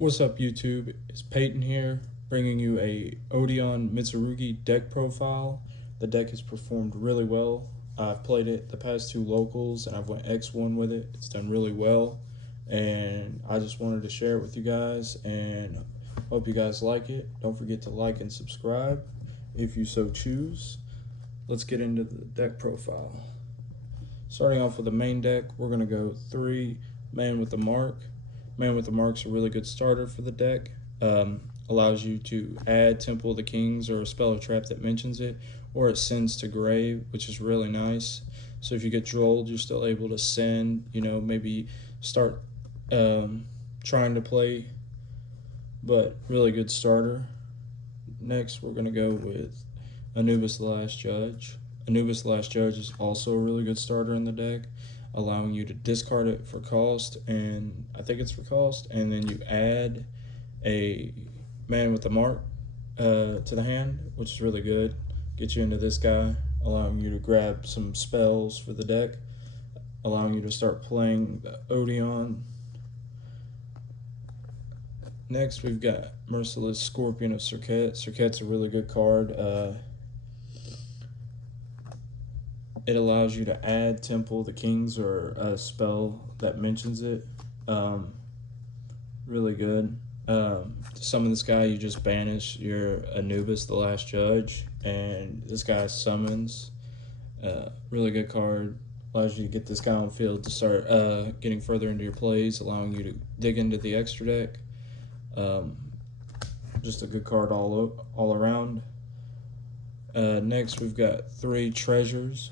What's up, YouTube? It's Peyton here, bringing you a Odion Mitsurugi deck profile. The deck has performed really well. I've played it the past two locals, and I've went X1 with it. It's done really well, and I just wanted to share it with you guys, and hope you guys like it. Don't forget to like and subscribe if you so choose. Let's get into the deck profile. Starting off with the main deck, we're going to go 3 Man with the Mark. Man with the Mark's a really good starter for the deck. Allows you to add Temple of the Kings or a spell or trap that mentions it, or it sends to grave, which is really nice. So if you get drolled, you're still able to send, maybe start trying to play, but really good starter. Next, we're going to go with Anubis the Last Judge. Anubis the Last Judge is also a really good starter in the deck, allowing you to discard it for cost, and I think it's for cost, and then you add a Man with the Mark to the hand, which is really good. Get you into this guy, allowing you to grab some spells for the deck, allowing you to start playing the Odion. Next, we've got Merciless Scorpion of Serket. Serket's a really good card. It allows you to add Temple of the Kings or a spell that mentions it. Really good. To summon this guy, you just banish your Anubis, the Last Judge, and this guy summons. Really good card. Allows you to get this guy on field to start getting further into your plays, allowing you to dig into the extra deck. Just a good card all around. Next, we've got 3 Treasures.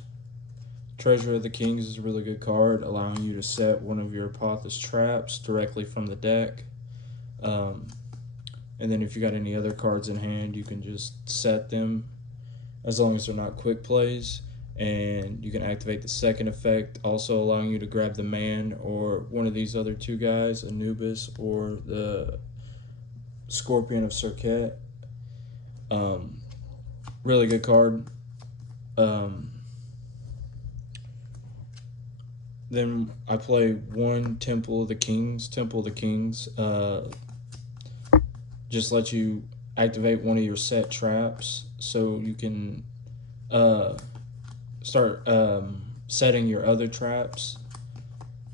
Treasure of the Kings is a really good card, allowing you to set one of your Apothis traps directly from the deck. And then if you got any other cards in hand, you can just set them as long as they're not quick plays. And you can activate the second effect, also allowing you to grab the man or one of these other 2 guys, Anubis or the Scorpion of Serket. Really good card. Then I play 1 Temple of the Kings. Temple of the Kings just let you activate one of your set traps, so you can start setting your other traps.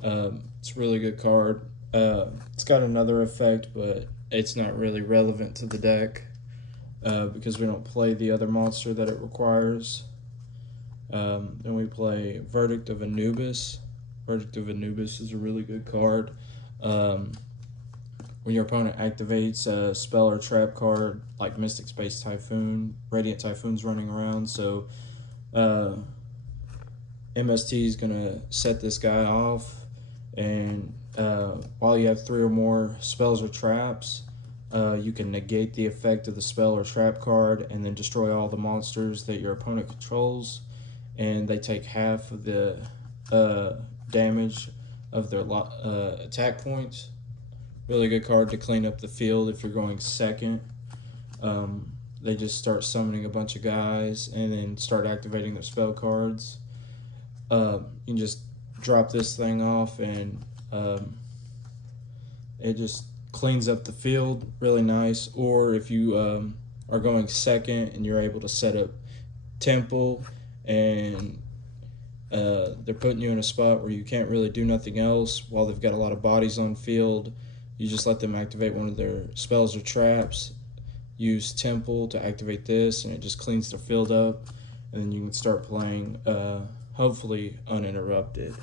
It's a really good card. It's got another effect, but it's not really relevant to the deck because we don't play the other monster that it requires. Then we play Verdict of Anubis. Verdict of Anubis is a really good card. When your opponent activates a spell or trap card, like Mystic Space Typhoon, Radiant Typhoon's running around, so MST is going to set this guy off, and while you have 3 or more spells or traps, you can negate the effect of the spell or trap card and then destroy all the monsters that your opponent controls, and they take half of the damage of their attack points. Really good card to clean up the field if you're going second. They just start summoning a bunch of guys and then start activating their spell cards. You can just drop this thing off, and it just cleans up the field really nice. Or if you are going second and you're able to set up Temple, and they're putting you in a spot where you can't really do nothing else while they've got a lot of bodies on field, you just let them activate one of their spells or traps, use Temple to activate this, and it just cleans their field up, and then you can start playing hopefully uninterrupted.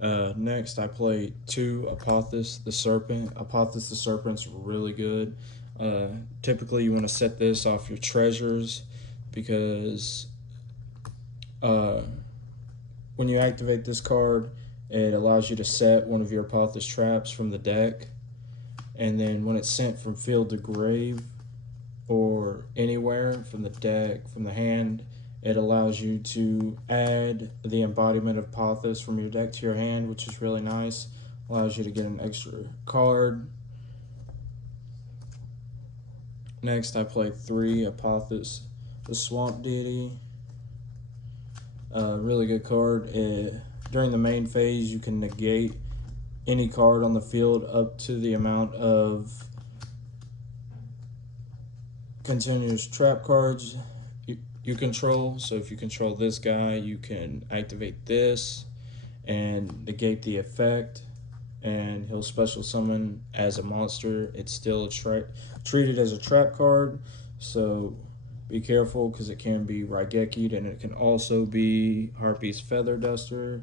Next, I play 2 Apothis the Serpent. Apothis the Serpent's really good. Typically, you want to set this off your treasures because when you activate this card, it allows you to set one of your Apothis traps from the deck, and then when it's sent from field to grave or anywhere from the deck, from the hand, it allows you to add the embodiment of Apothis from your deck to your hand, which is really nice. Allows you to get an extra card. Next, I play 3 Apothis the Swamp Deity. Really good card. During the main phase, you can negate any card on the field up to the amount of continuous trap cards you control. So if you control this guy, you can activate this and negate the effect, and he'll special summon as a monster. It's still treated as a trap card, so be careful because it can be Raigeki'd, and it can also be Harpy's Feather Duster.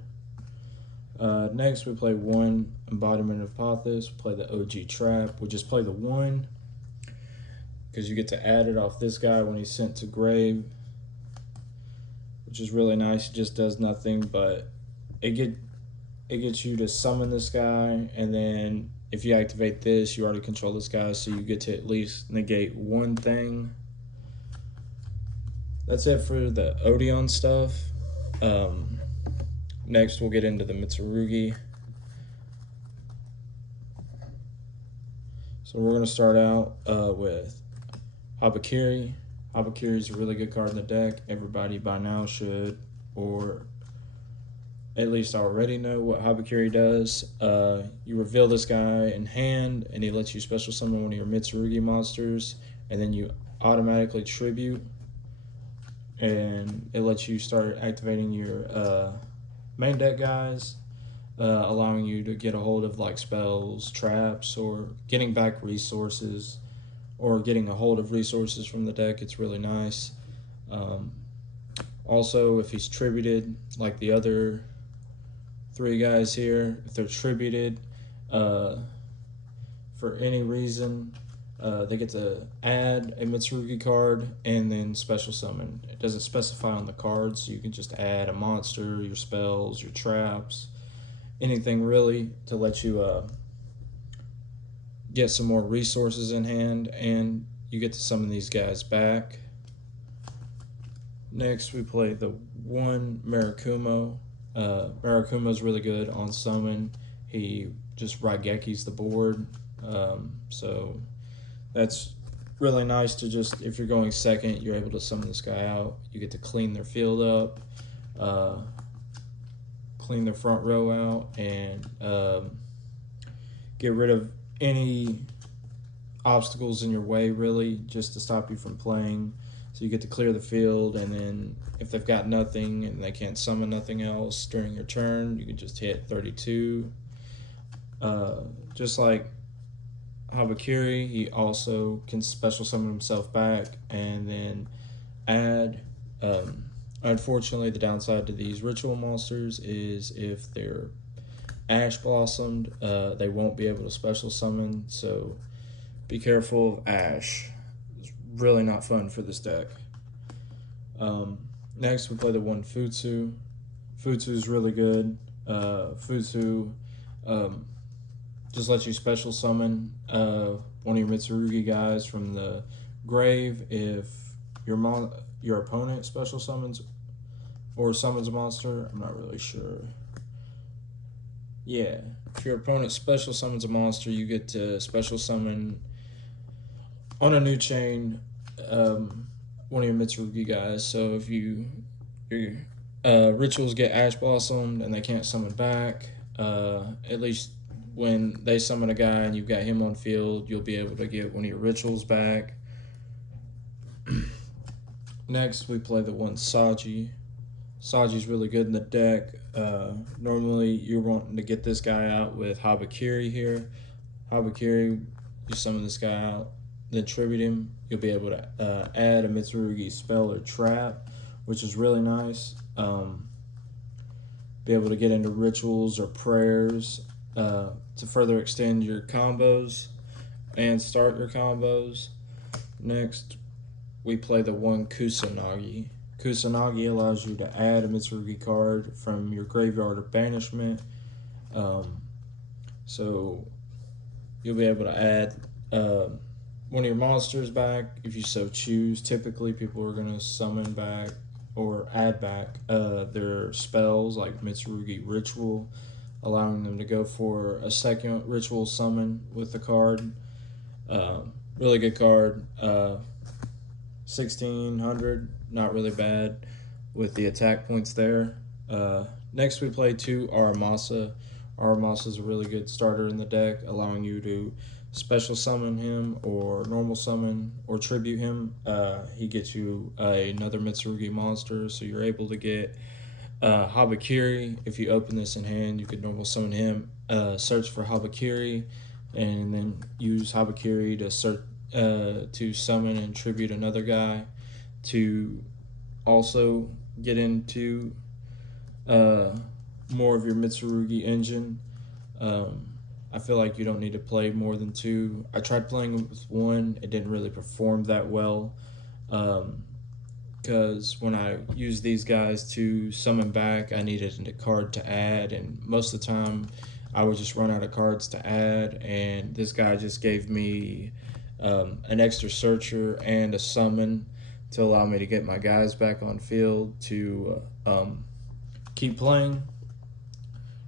Next, we play one Embodiment of Apothis. We play the OG Trap. We just play the one because you get to add it off this guy when he's sent to grave, which is really nice. It just does nothing, but it gets you to summon this guy, and then if you activate this, you already control this guy, so you get to at least negate one thing. That's it for the Odion stuff. Next, we'll get into the Mitsurugi. So we're going to start out with Habakiri. Habakiri is a really good card in the deck. Everybody by now should, or at least already know what Habakiri does. You reveal this guy in hand, and he lets you special summon one of your Mitsurugi monsters, and then you automatically tribute, and it lets you start activating your main deck guys, allowing you to get a hold of like spells, traps, or getting back resources, or getting a hold of resources from the deck. It's really nice. Also, if he's tributed like the other three guys here, if they're tributed for any reason, they get to add a Mitsurugi card and then special summon. It doesn't specify on the cards, so you can just add a monster, your spells, your traps, anything really to let you get some more resources in hand, and you get to summon these guys back. Next, we play the one Marakumo. Marakumo is really good on summon. He just Raigeki's the board, so that's really nice to just, if you're going second, you're able to summon this guy out. You get to clean their field up, clean their front row out, and get rid of any obstacles in your way, really, just to stop you from playing. So you get to clear the field, and then if they've got nothing and they can't summon nothing else during your turn, you can just hit 32. Just like Habakiri, he also can special summon himself back and then add. Unfortunately, the downside to these ritual monsters is if they're ash blossomed, they won't be able to special summon, so be careful of ash. It's really not fun for this deck. Next, we play the one Futsu. Futsu is really good. Futsu just lets you special summon one of your Mitsurugi guys from the grave if your opponent special summons or summons a monster. I'm not really sure. Yeah, if your opponent special summons a monster, you get to special summon on a new chain one of your Mitsurugi guys. So if your rituals get ash blossomed and they can't summon back, at least when they summon a guy and you've got him on field, you'll be able to get one of your rituals back. Next, we play the one Saji. Saji's really good in the deck. Normally, you're wanting to get this guy out with Habakiri here. Habakiri, you summon this guy out, then tribute him. You'll be able to add a Mitsurugi spell or trap, which is really nice. Be able to get into rituals or prayers to further extend your combos and start your combos. Next, we play the one Kusanagi. Kusanagi allows you to add a Mitsurugi card from your graveyard or banishment. So you'll be able to add one of your monsters back if you so choose. Typically, people are going to summon back or add back their spells like Mitsurugi Ritual, allowing them to go for a second ritual summon with the card. Really good card. 1600, not really bad with the attack points there. Next, we play two Aramasa. Armos is a really good starter in the deck, allowing you to special summon him or normal summon or tribute him. He gets you another Mitsurugi monster, so you're able to get Habakiri. If you open this in hand, you could normal summon him, search for Habakiri, and then use Habakiri to summon and tribute another guy to also get into more of your Mitsurugi engine. I feel like you don't need to play more than two. I tried playing with one, it didn't really perform that well. Because when I used these guys to summon back, I needed a card to add, and most of the time I would just run out of cards to add, and this guy just gave me an extra searcher and a summon to allow me to get my guys back on field to keep playing.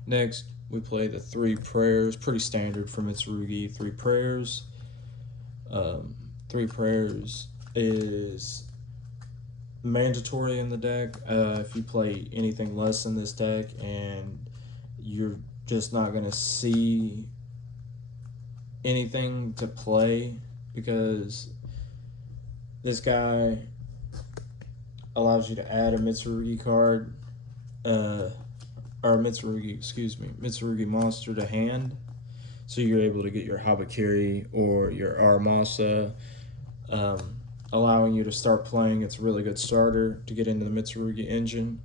Next, we play the Three Prayers, pretty standard for Mitsurugi. Three Prayers. Three Prayers is mandatory in the deck. If you play anything less in this deck, and you're just not going to see anything to play, because this guy allows you to add a Mitsurugi card, or Mitsurugi monster to hand. So you're able to get your Habakiri or your Aramasa, allowing you to start playing. It's a really good starter to get into the Mitsurugi engine.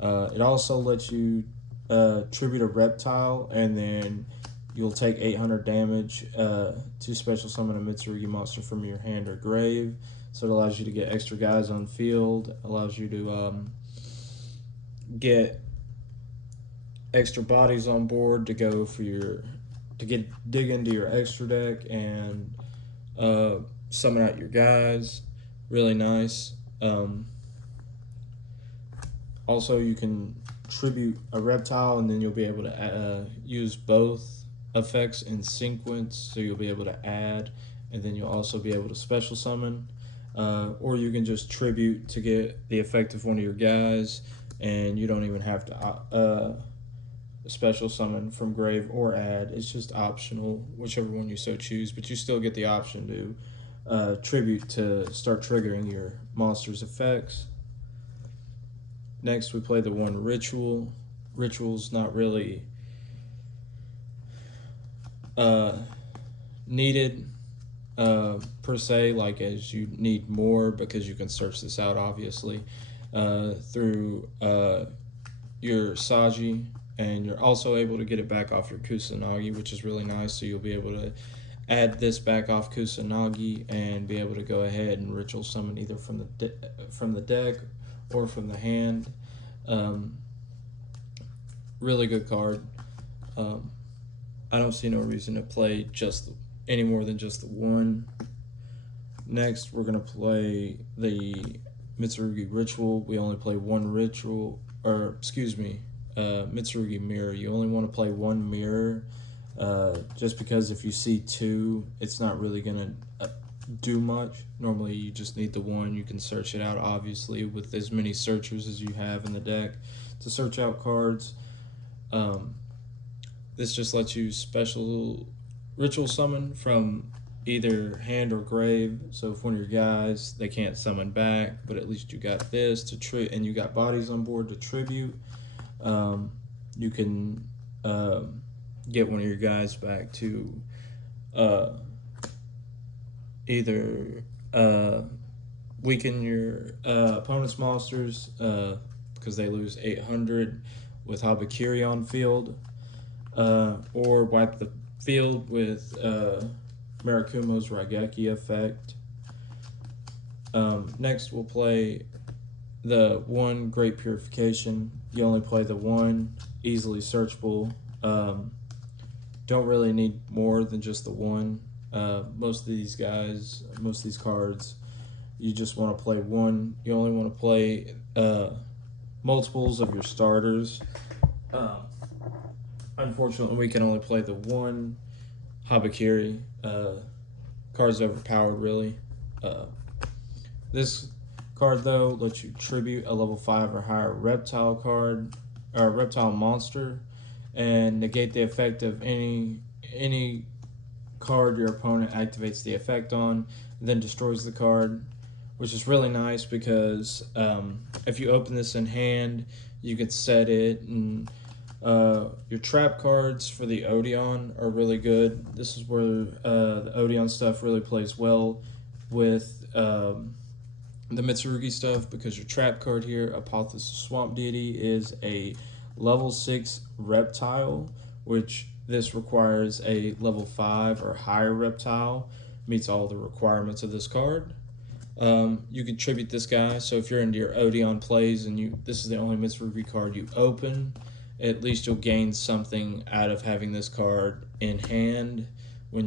It also lets you tribute a reptile, and then you'll take 800 damage to special summon a Mitsurugi monster from your hand or grave. So it allows you to get extra guys on field, allows you to get extra bodies on board to go for dig into your extra deck and summon out your guys. Really nice. Also, you can tribute a reptile, and then you'll be able to use both effects in sequence, so you'll be able to add, and then you'll also be able to special summon, or you can just tribute to get the effect of one of your guys, and you don't even have to special summon from grave or add. It's just optional, whichever one you so choose, but you still get the option to tribute to start triggering your monster's effects. Next, we play the one Ritual. Ritual's not really needed per se, like as you need more, because you can search this out obviously through your Saji, and you're also able to get it back off your Kusanagi, which is really nice. So you'll be able to add this back off Kusanagi and be able to go ahead and ritual summon either from the deck or from the hand. Really good card. I don't see no reason to play any more than just the one. Next, we're gonna play the Mitsurugi Ritual. We only play one ritual, or excuse me, Mitsurugi Mirror. You only want to play one mirror, just because if you see two, it's not really gonna do much. Normally, you just need the one. You can search it out, obviously, with as many searchers as you have in the deck to search out cards. This just lets you special ritual summon from either hand or grave. So if one of your guys, they can't summon back, but at least you got this to and you got bodies on board to tribute. You can get one of your guys back to either weaken your opponent's monsters because they lose 800 with Habakiri on field, or wipe the field with Murakumo's Raigeki effect. Next, we'll play the one Great Purification. You only play the one, easily searchable. Don't really need more than just the one. Most of these cards, you just want to play one. You only want to play multiples of your starters. Unfortunately, we can only play the one Habakiri. Card's overpowered, really. This card, though, lets you tribute a level 5 or higher reptile card, or reptile monster, and negate the effect of any card your opponent activates the effect on, then destroys the card, which is really nice because if you open this in hand, you could set it, and your trap cards for the Odion are really good. This is where the Odion stuff really plays well with the Mitsurugi stuff, because your trap card here, Apotheosis Swamp Deity, is a level 6 reptile, which this requires a level 5 or higher reptile, meets all the requirements of this card. You can tribute this guy, so if you're into your Odion plays and this is the only Mitsurugi card you open, at least you'll gain something out of having this card in hand when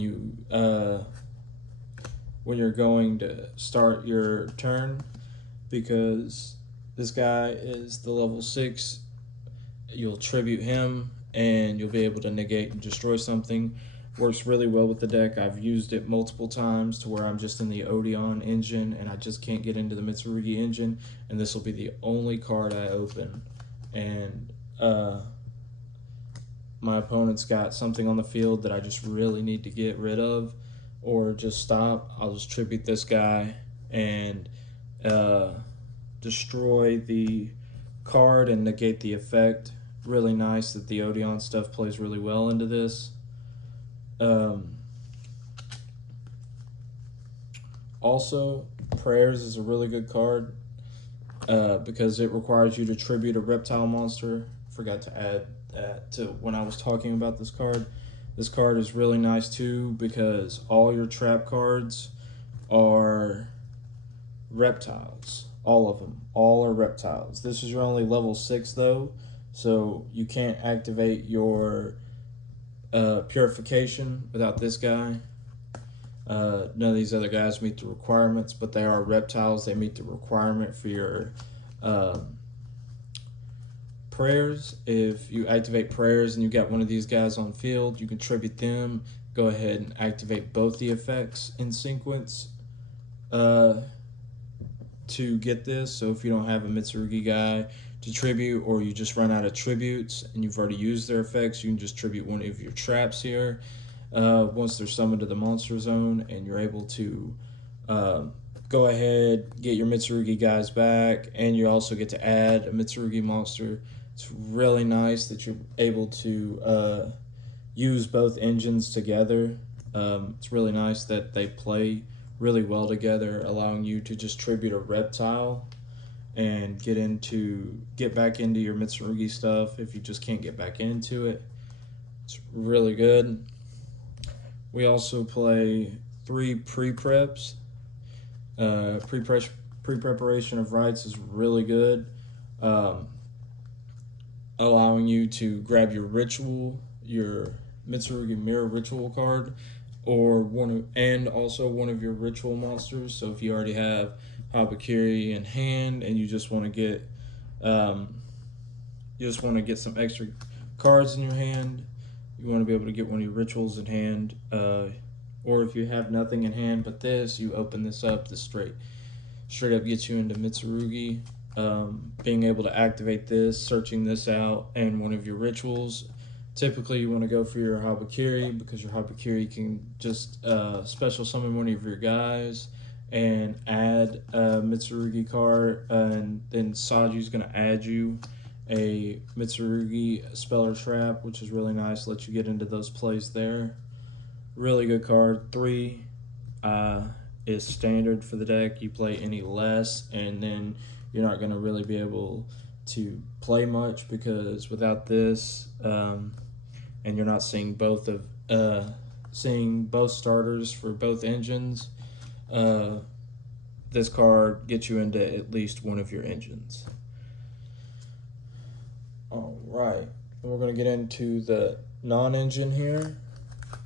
you're going to start your turn, because this guy is the level 6. You'll tribute him and you'll be able to negate and destroy something. Works really well with the deck. I've used it multiple times to where I'm just in the Odion engine and I just can't get into the Mitsurugi engine, and this will be the only card I open. And my opponent's got something on the field that I just really need to get rid of or just stop, I'll just tribute this guy and destroy the card and negate the effect. Really nice that the Odion stuff plays really well into this. Also, Prayers is a really good card because it requires you to tribute a reptile monster. Forgot to add that to when I was talking about this card. This card is really nice too because all your trap cards are reptiles. All of them. All are reptiles. This is your only level 6 though, so you can't activate your purification without this guy. None of these other guys meet the requirements, but they are reptiles. They meet the requirement for your prayers. If you activate prayers and you got one of these guys on field, you can tribute them. Go ahead and activate both the effects in sequence to get this. So if you don't have a Mitsurugi guy to tribute, or you just run out of tributes and you've already used their effects, you can just tribute one of your traps here once they're summoned to the monster zone, and you're able to go ahead, get your Mitsurugi guys back, and you also get to add a Mitsurugi monster. It's really nice that you're able to use both engines together. It's really nice that they play really well together, allowing you to just tribute a reptile and get back into your Mitsurugi stuff if you just can't get back into it. It's really good. We also play 3 pre-preps. Pre-preparation of rites is really good, allowing you to grab your ritual, your Mitsurugi Mirror Ritual card, or also one of your ritual monsters. So if you already have Habakiri in hand and you just want to get some extra cards in your hand, you want to be able to get one of your rituals in hand, or if you have nothing in hand but this, you open this up. This straight up gets you into Mitsurugi. Being able to activate this, searching this out, and one of your rituals. Typically, you want to go for your Habakiri because your Habakiri can just special summon one of your guys and add a Mitsurugi card, and then Saju's going to add you a Mitsurugi spell or trap, which is really nice. Let you get into those plays there. Really good card. 3 is standard for the deck. You play any less, and then you're not going to really be able to play much, because without this, and you're not seeing both starters for both engines, this card gets you into at least one of your engines. All right, we're going to get into the non-engine here.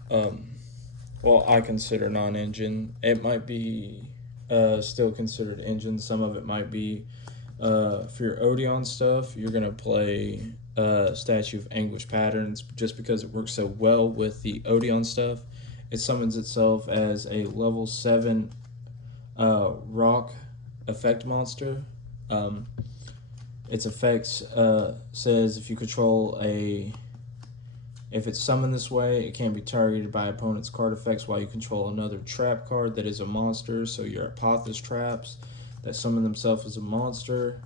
Well, I consider non-engine. It might be still considered engine. Some of it might be for your Odion stuff. You're going to play Statue of Anguish Patterns just because it works so well with the Odion stuff. It summons itself as a level 7 rock effect monster. Its effects says if you control a If it's summoned this way, it can be targeted by opponent's card effects while you control another trap card that is a monster. So your Apothis traps that summon themselves as a monster,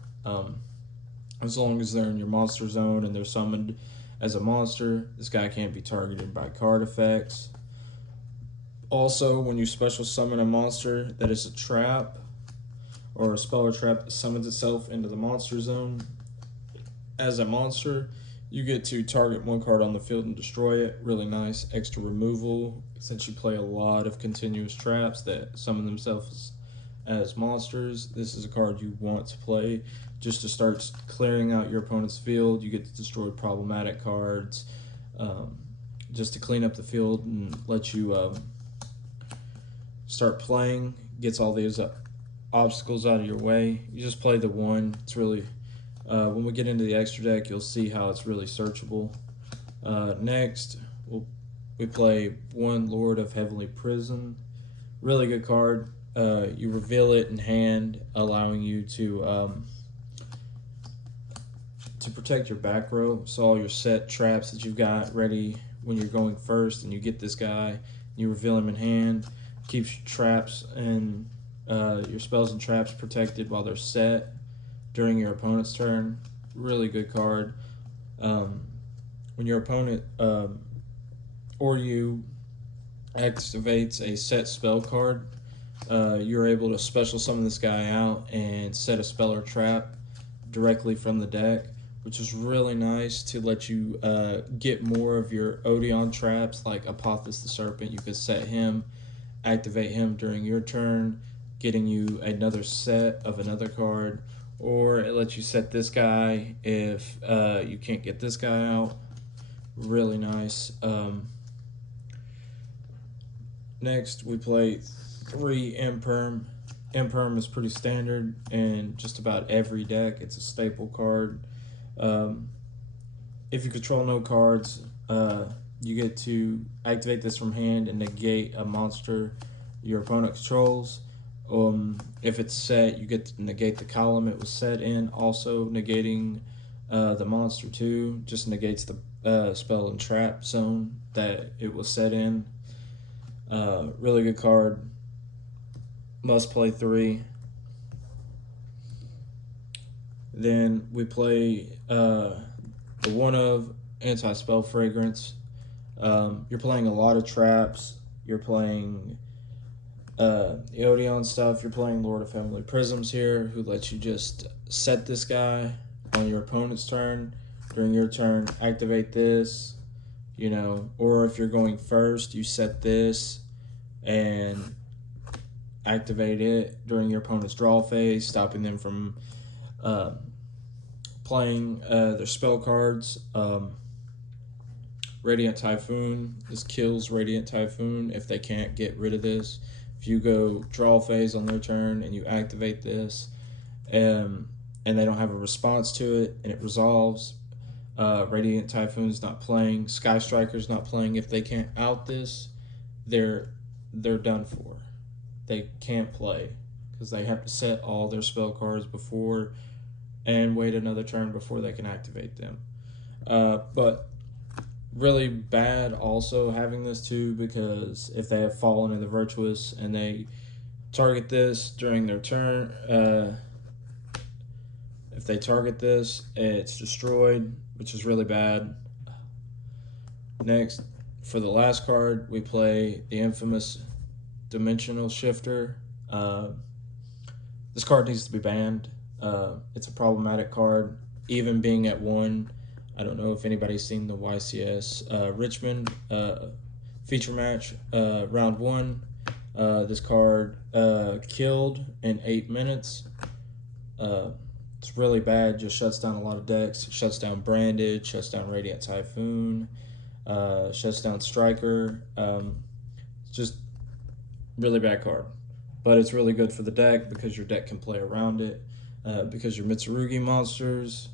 as long as they're in your monster zone and they're summoned as a monster, this guy can't be targeted by card effects. Also, when you special summon a monster that is a trap or a spell or trap that summons itself into the monster zone as a monster, you get to target one card on the field and destroy it. Really nice extra removal since you play a lot of continuous traps that summon themselves as monsters. This is a card you want to play just to start clearing out your opponent's field. You get to destroy problematic cards, just to clean up the field and let you start playing. Gets all these obstacles out of your way. You just play the one. It's really when we get into the extra deck, you'll see how it's really searchable. Next, we play one Lord of Heavenly Prison. Really good card. You reveal it in hand, allowing you to protect your back row. So all your set traps that you've got ready when you're going first, and you get this guy, you reveal him in hand. Keeps your traps and your spells and traps protected while they're set during your opponent's turn. Really good card. When your opponent or you activates a set spell card, you're able to special summon this guy out and set a spell or trap directly from the deck, which is really nice to let you get more of your Odion traps, like Apothis the Serpent. You could set him, activate him during your turn, getting you another set of another card, or it lets you set this guy if you can't get this guy out. Really nice. Next, we play 3 Imperm. Imperm is pretty standard in just about every deck. It's a staple card. If you control no cards, you get to activate this from hand and negate a monster your opponent controls. If it's set, you get to negate the column it was set in, also negating the monster too. Just negates the spell and trap zone that it was set in. Really good card. Must play 3. Then we play the one of Anti-Spell Fragrance. You're playing a lot of traps. You're playing the Odion stuff. You're playing Lord of Heavenly Prisms here, who lets you just set this guy on your opponent's turn. During your turn, activate this, or if you're going first, you set this and activate it during your opponent's draw phase, stopping them from playing their spell cards. Radiant Typhoon. This kills Radiant Typhoon if they can't get rid of this. If you go draw phase on their turn and you activate this, and they don't have a response to it, and it resolves, Radiant Typhoon's not playing. Sky Striker's not playing. If they can't out this, they're done for. They can't play because they have to set all their spell cards before and wait another turn before they can activate them. But really bad also having this too, because if they have Fallen in the Virtuous and they target this during their turn, if they target this, it's destroyed, which is really bad. Next, for the last card, we play the infamous Dimensional Shifter. This card needs to be banned. It's a problematic card, even being at 1. I don't know if anybody's seen the YCS Richmond feature match, round 1. This card killed in 8 minutes. It's really bad, just shuts down a lot of decks. It shuts down Branded, shuts down Radiant Typhoon, shuts down Striker. It's just really bad card. But it's really good for the deck because your deck can play around it. Because your Mitsurugi monsters,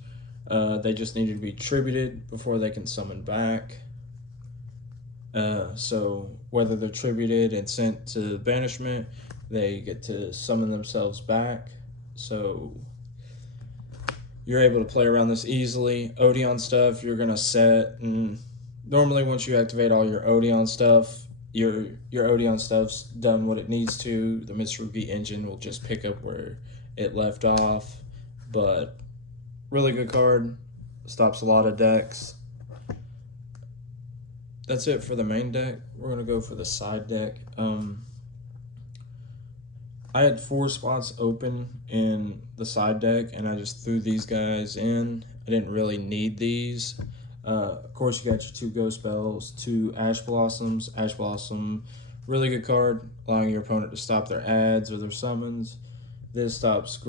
they just need to be tributed before they can summon back. So whether they're tributed and sent to banishment, they get to summon themselves back. So you're able to play around this easily. Odion stuff, you're going to set and normally once you activate all your Odion stuff, your Odion stuff's done what it needs to. The Mitsurugi engine will just pick up where it left off. But really good card. Stops a lot of decks. That's it for the main deck. We're gonna go for the side deck. I had 4 spots open in the side deck, and I just threw these guys in. I didn't really need these. Of course, you got your 2 Ghost Spells, 2 Ash Blossoms. Ash Blossom, really good card, allowing your opponent to stop their adds or their summons. This stops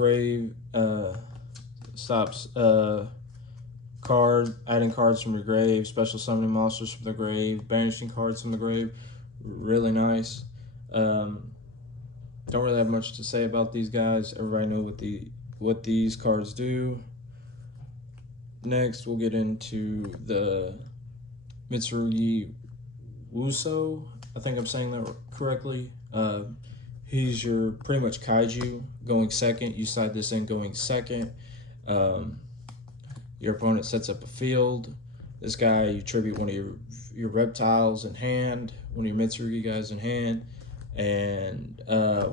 adding cards from your grave, special summoning monsters from the grave, banishing cards from the grave. Really nice. Don't really have much to say about these guys. Everybody know what these cards do. Next, we'll get into the Mitsurugi Wuso. I think I'm saying that correctly. He's your pretty much kaiju going second. You side this in going second. Your opponent sets up a field. This guy, you tribute one of your reptiles in hand, one of your Mitsurugi guys in hand, and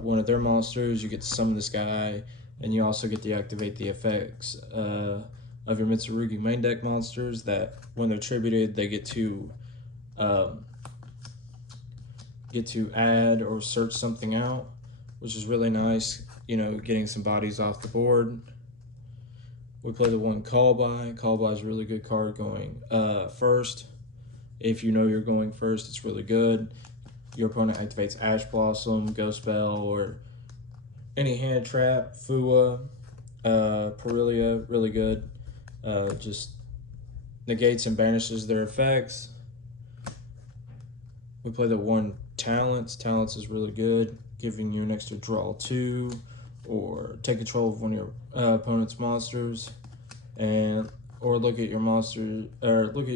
one of their monsters. You get to summon this guy, and you also get to activate the effects of your Mitsurugi main deck monsters that when they're tributed, they get to add or search something out, which is really nice, you know, getting some bodies off the board. We play the 1 Call By. Call By is a really good card going first. If you know you're going first, it's really good. Your opponent activates Ash Blossom, Ghost Spell, or any hand trap, Fua, Perilia, really good. Just negates and banishes their effects. We play the 1 Talents. Talents is really good, giving you an extra draw 2, or take control of one of your opponent's monsters, or look at your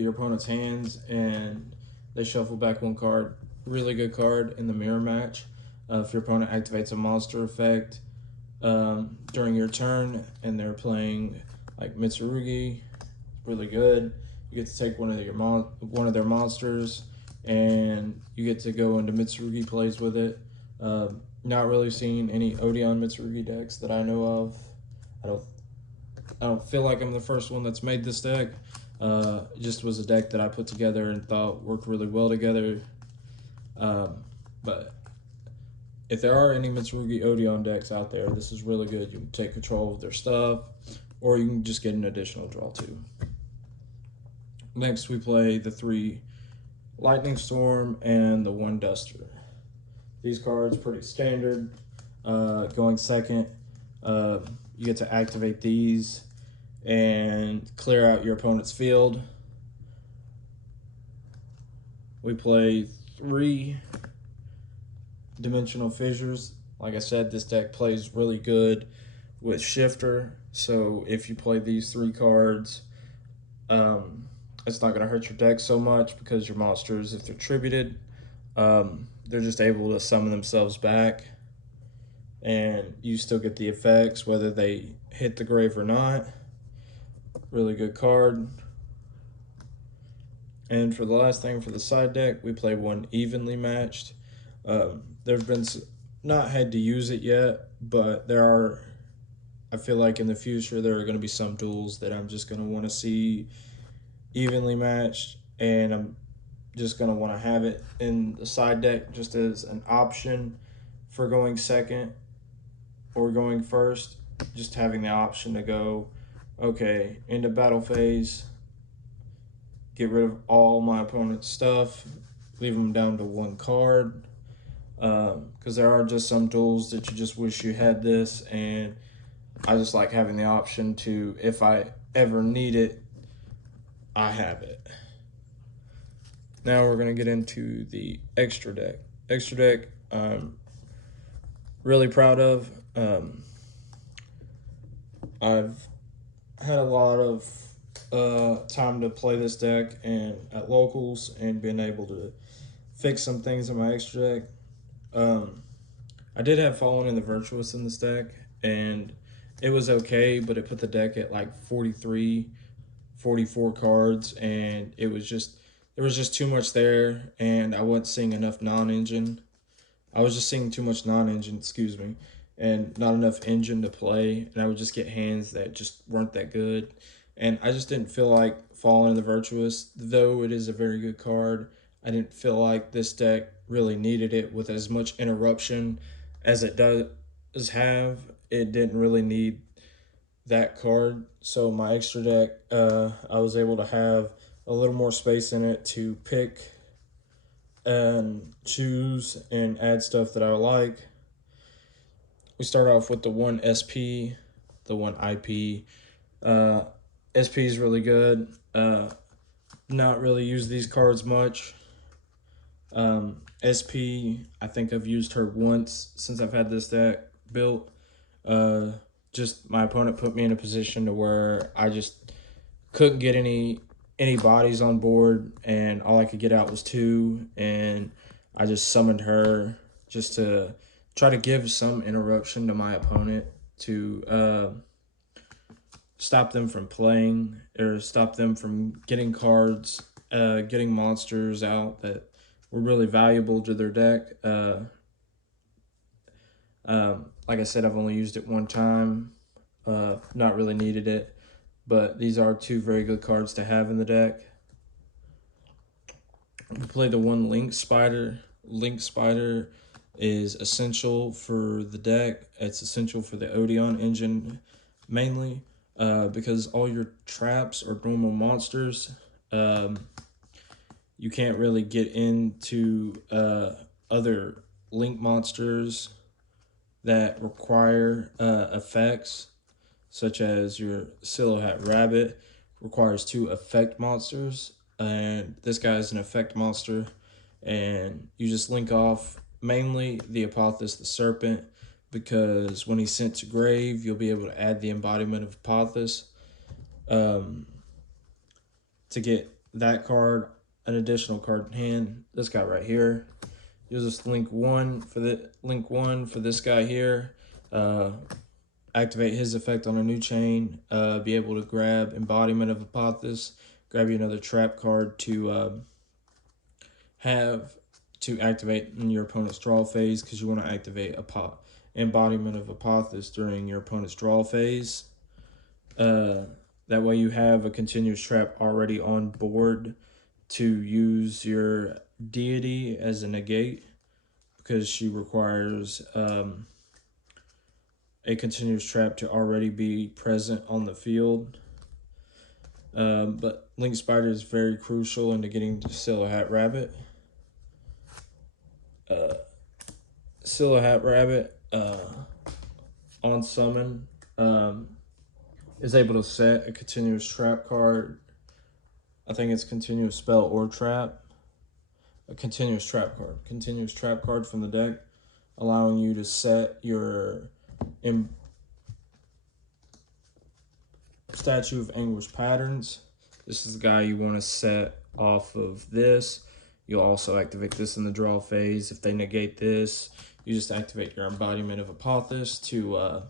opponent's hands and they shuffle back 1 card. Really good card in the mirror match. If your opponent activates a monster effect during your turn and they're playing like Mitsurugi, really good. You get to take one of their monsters and you get to go into Mitsurugi plays with it. Not really seeing any Odion Mitsurugi decks that I know of. I don't feel like I'm the first one that's made this deck. It just was a deck that I put together and thought worked really well together. But if there are any Mitsurugi Odion decks out there, this is really good. You can take control of their stuff, or you can just get an additional draw 2. Next, we play the 3 Lightning Storm and the 1 Duster. These cards pretty standard. Going second, you get to activate these and clear out your opponent's field. We play 3 Dimensional Fissures. Like I said, this deck plays really good with Shifter. So if you play these 3 cards, it's not going to hurt your deck so much because your monsters, if they're tributed, they're just able to summon themselves back, and you still get the effects whether they hit the grave or not. Really good card. And for the last thing, for the side deck, we play 1 Evenly Matched. There've been not had to use it yet, but I feel like in the future there are going to be some duels that I'm just going to want to see evenly matched, and I'm just going to want to have it in the side deck just as an option for going second or going first. Just having the option to go, okay, into battle phase, get rid of all my opponent's stuff, leave them down to 1 card, because there are just some duels that you just wish you had this, and I just like having the option to, if I ever need it, I have it. Now we're going to get into the extra deck. Extra deck I'm really proud of. I've had a lot of time to play this deck and at locals and been able to fix some things in my extra deck. I did have Fallen in the Virtuous in this deck, and it was okay, but it put the deck at like 43, 44 cards, and it was just there was just too much there, and I wasn't seeing enough non-engine. I was just seeing too much non-engine, excuse me, and not enough engine to play, and I would just get hands that just weren't that good. And I just didn't feel like falling in the Virtuous, though it is a very good card. I didn't feel like this deck really needed it with as much interruption as it does have. It didn't really need that card. So my extra deck, I was able to have a little more space in it to pick and choose and add stuff that I like. We start off with the one SP, the one IP. Uh, SP is really good. Not really use these cards much. SP, I think I've used her once since I've had this deck built. Just my opponent put me in a position to where I just couldn't get any bodies on board, and all I could get out was two, and I just summoned her just to try to give some interruption to my opponent to stop them from playing or stop them from getting cards, getting monsters out that were really valuable to their deck. Like I said, I've only used it one time, not really needed it, but these are two very good cards to have in the deck. We play the one Link Spider. Link Spider is essential for the deck. It's essential for the Odion engine mainly because all your traps are normal monsters. You can't really get into other Link monsters that require effects, such as your Silhouette Rabbit requires two effect monsters, and this guy is an effect monster, and you just link off mainly the Apophis the Serpent, because when he's sent to grave, you'll be able to add the embodiment of Apophis to get that card, an additional card in hand. This guy right here, you'll just link one for this guy here. Activate his effect on a new chain, be able to grab Embodiment of Apophis, grab you another trap card to have to activate in your opponent's draw phase, because you want to activate Embodiment of Apophis during your opponent's draw phase. That way you have a continuous trap already on board to use your deity as a negate, because she requires a continuous trap to already be present on the field. But Link Spider is very crucial into getting to Silhouette Rabbit. Silhouette Rabbit on summon is able to set a continuous trap card. I think it's continuous spell or trap. A continuous trap card. Continuous trap card from the deck, allowing you to set your Statue of Anguish patterns. This is the guy you want to set off of this. You'll also activate this in the draw phase. If they negate this, you just activate your Embodiment of Apophis to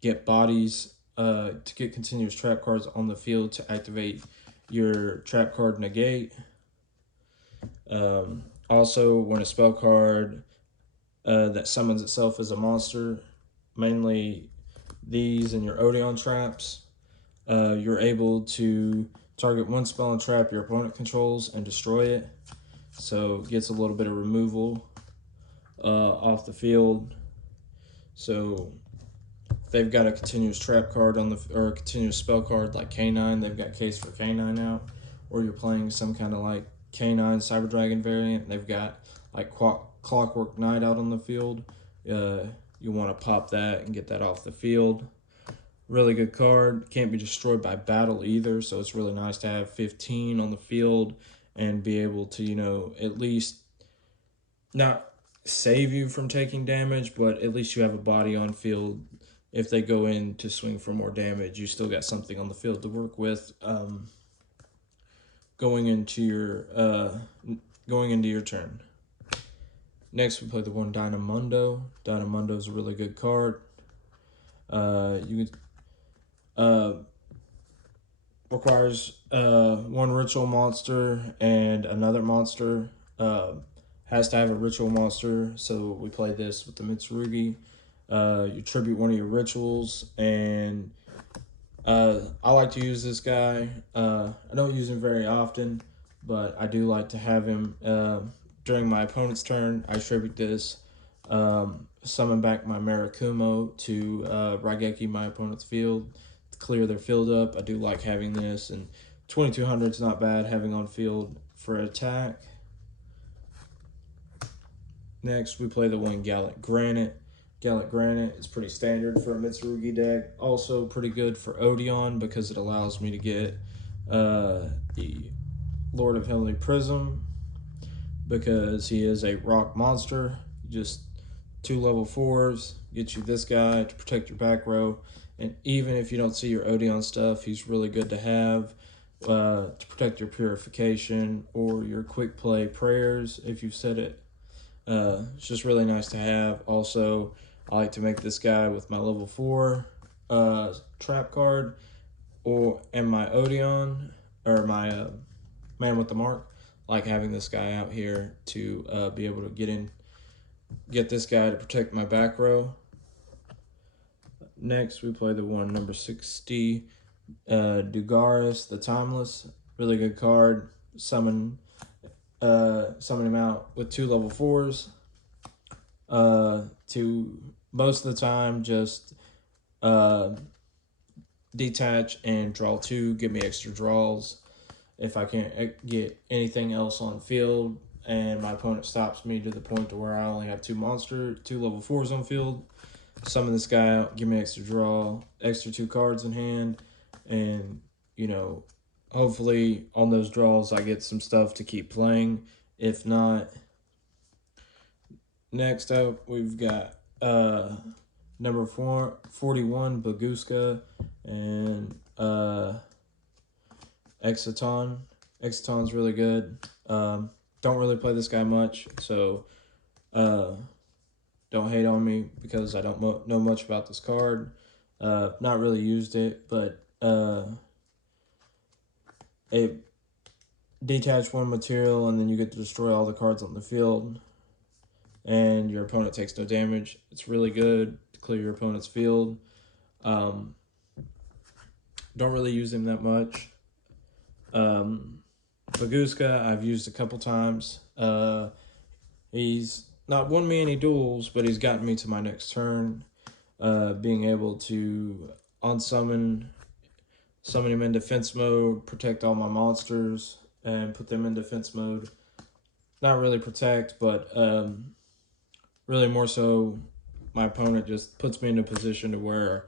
get bodies, to get continuous trap cards on the field to activate your trap card negate. Also, when a spell card that summons itself as a monster, mainly these and your Odeon traps, you're able to target one spell and trap your opponent controls and destroy it. So it gets a little bit of removal off the field. So if they've got a continuous trap card on the, or a continuous spell card like K9, they've got Case for K9 out, or you're playing some kind of like K9 Cyber Dragon variant, they've got like Clockwork Knight out on the field. You want to pop that and get that off the field. Really good card. Can't be destroyed by battle either, so it's really nice to have 15 on the field and be able to, you know, at least not save you from taking damage, but at least you have a body on field. If they go in to swing for more damage, you still got something on the field to work with going into your turn. Next, we play the one Dynamundo. Dynamundo is a really good card. You can requires one ritual monster and another monster. Has to have a ritual monster, so we play this with the Mitsurugi. You tribute one of your rituals, and I like to use this guy. I don't use him very often, but I do like to have him during my opponent's turn. I tribute this, summon back my Marakumo to Raigeki my opponent's field, to clear their field up. I do like having this, and 2200 is not bad having on field for attack. Next, we play the one Gallic Granite. Gallic Granite is pretty standard for a Mitsurugi deck. Also pretty good for Odion because it allows me to get the Lord of Heavenly Prism because he is a rock monster. Just 2 level 4s, get you this guy to protect your back row. And even if you don't see your Odion stuff, he's really good to have to protect your Purification or your Quick Play Prayers if you set it. It's just really nice to have. Also, I like to make this guy with my level 4 trap card and my Odion, or my Man with the Mark. I like having this guy out here to be able to get this guy to protect my back row. Next, we play the one number 60, Dugaris, the Timeless. Really good card. Summon him out with 2 level 4s. To most of the time just detach and draw 2, give me extra draws. If I can't get anything else on field and my opponent stops me to the point to where I only have 2 level 4s on field, summon this guy out, give me extra draw, extra 2 cards in hand, and hopefully on those draws I get some stuff to keep playing. If not, next up we've got number 41 Baguska and Exciton. Exciton's really good. Don't really play this guy much, so don't hate on me because I don't know much about this card. Not really used it, but it detach 1 material and then you get to destroy all the cards on the field and your opponent takes no damage. It's really good to clear your opponent's field. Don't really use him that much. Baguska, I've used a couple times. He's not won me any duels, but he's gotten me to my next turn. Being able to unsummon, summon him in defense mode, protect all my monsters, and put them in defense mode. Not really protect, but really more so my opponent just puts me in a position to where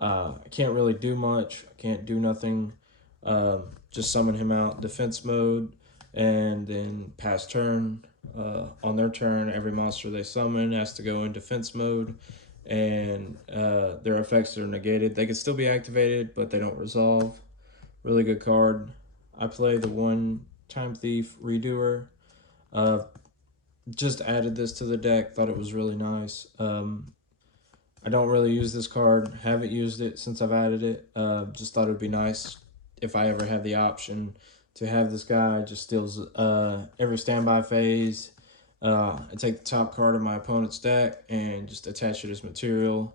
I can't really do much. I can't do nothing. Just summon him out defense mode and then pass turn. On their turn, every monster they summon has to go in defense mode and their effects are negated. They can still be activated, but they don't resolve. Really good card. I play the one Time Thief Redoer. Just added this to the deck. Thought it was really nice. I don't really use this card. Haven't used it since I've added it. Just thought it would be nice if I ever had the option to have this guy. Just steals every standby phase. I take the top card of my opponent's deck and just attach it as material.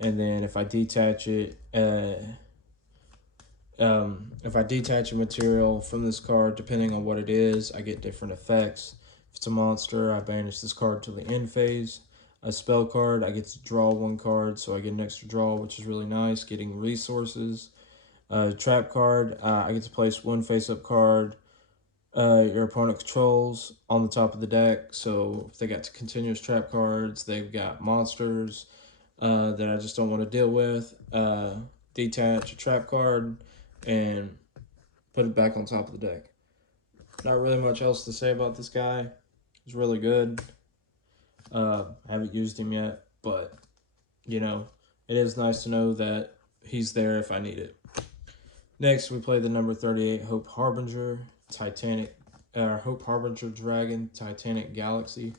And then if I detach it, if I detach a material from this card, depending on what it is, I get different effects. If it's a monster, I banish this card till the end phase. A spell card, I get to draw 1 card, so I get an extra draw, which is really nice, getting resources. Trap card, I get to place 1 face-up card your opponent controls on the top of the deck. So if they got continuous trap cards, they've got monsters that I just don't want to deal with. Detach a trap card and put it back on top of the deck. Not really much else to say about this guy. He's really good. I haven't used him yet, but it is nice to know that he's there if I need it. Next, we play the number 38 Hope Harbinger Hope Harbinger Dragon Titanic Galaxy.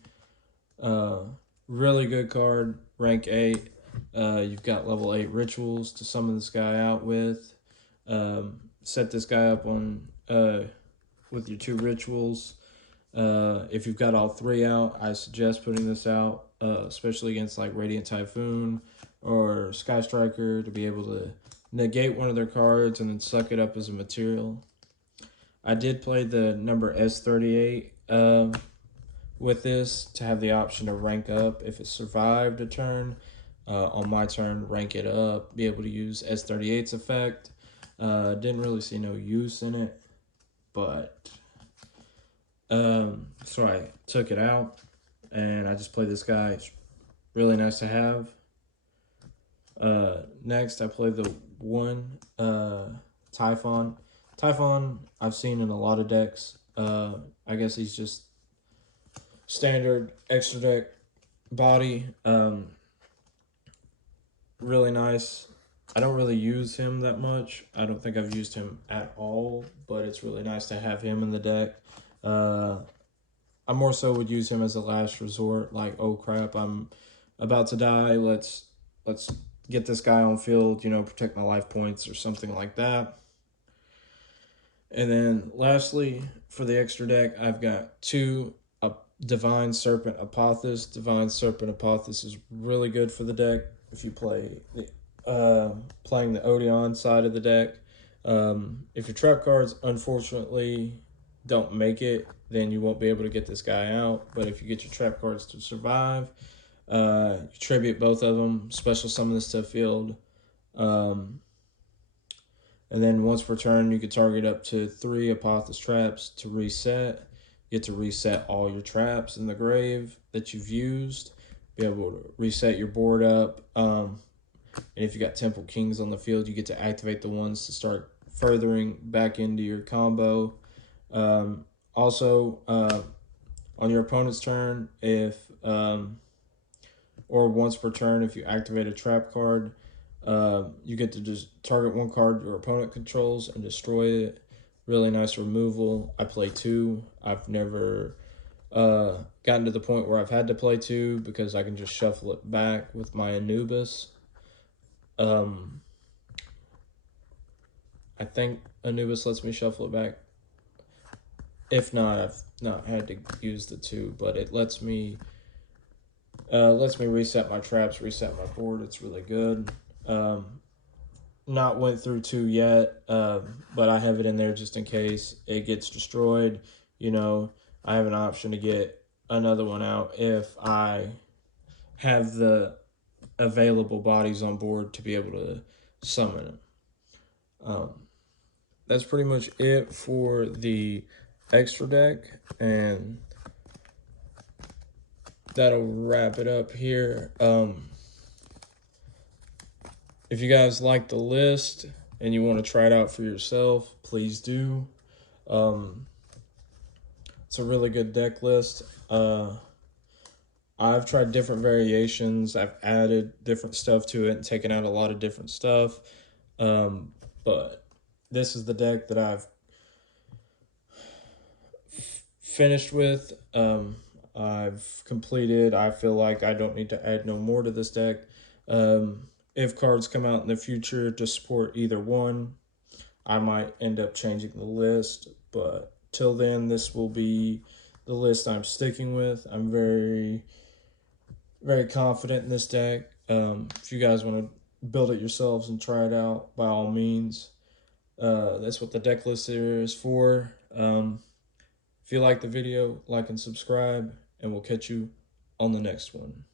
Really good card, rank 8. You've got level 8 rituals to summon this guy out with. set this guy up on with your 2 rituals. If you've got all 3 out, I suggest putting this out, especially against like Radiant Typhoon or Sky Striker, to be able to negate one of their cards and then suck it up as a material. I did play the number S38 with this to have the option to rank up if it survived a turn. On my turn, rank it up, be able to use S38's effect. Didn't really see no use in it, but so I took it out and I just played this guy. It's really nice to have. Next, I played the one Typhon. Typhon I've seen in a lot of decks. I guess he's just standard extra deck body. Really nice. I don't really use him that much. I don't think I've used him at all, but it's really nice to have him in the deck. I more so would use him as a last resort, like, oh crap, I'm about to die, let's get this guy on field, protect my life points or something like that. And then lastly, for the extra deck, I've got 2 Divine Serpent Apothis. Divine Serpent Apothis is really good for the deck if you play playing the Odion side of the deck. If your trap cards unfortunately don't make it, then you won't be able to get this guy out. But if you get your trap cards to survive, you tribute both of them, special summon this to the field. And then once per turn, you can target up to 3 Apothis traps to reset. You get to reset all your traps in the grave that you've used. Be able to reset your board up. And if you got Temple Kings on the field, you get to activate the ones to start furthering back into your combo. Also, on your opponent's turn, if or once per turn, if you activate a trap card, you get to just target 1 card your opponent controls and destroy it. Really nice removal. I play 2. I've never gotten to the point where I've had to play 2 because I can just shuffle it back with my Anubis. I think Anubis lets me shuffle it back. If not, I've not had to use the 2, but it lets me reset my traps, reset my board. It's really good. Not went through 2 yet, but I have it in there just in case it gets destroyed. I have an option to get another one out if I have the available bodies on board to be able to summon them. That's pretty much it for the extra deck, and that'll wrap it up here. If you guys like the list and you want to try it out for yourself, please do. It's a really good deck list. I've tried different variations. I've added different stuff to it and taken out a lot of different stuff. But this is the deck that I've finished with. I've completed. I feel like I don't need to add no more to this deck. If cards come out in the future to support either one, I might end up changing the list. But till then, this will be the list I'm sticking with. I'm very, very confident in this deck. If you guys want to build it yourselves and try it out, by all means. That's what the deck list here is for. If you like the video, like and subscribe, and we'll catch you on the next one.